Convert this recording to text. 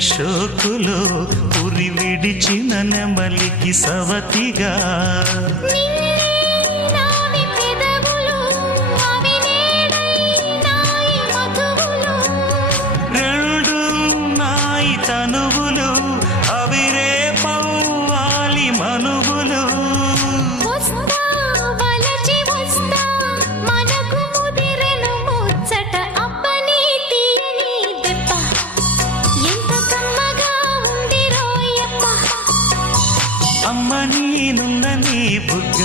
షోకులో ఉరి విడిచిన నెమలికి సవతిగా రెండున్నాయి తనువులు అవి రేపవ్వాలి మనువులు అమ్మ నీనున్న నీ బుగ్గ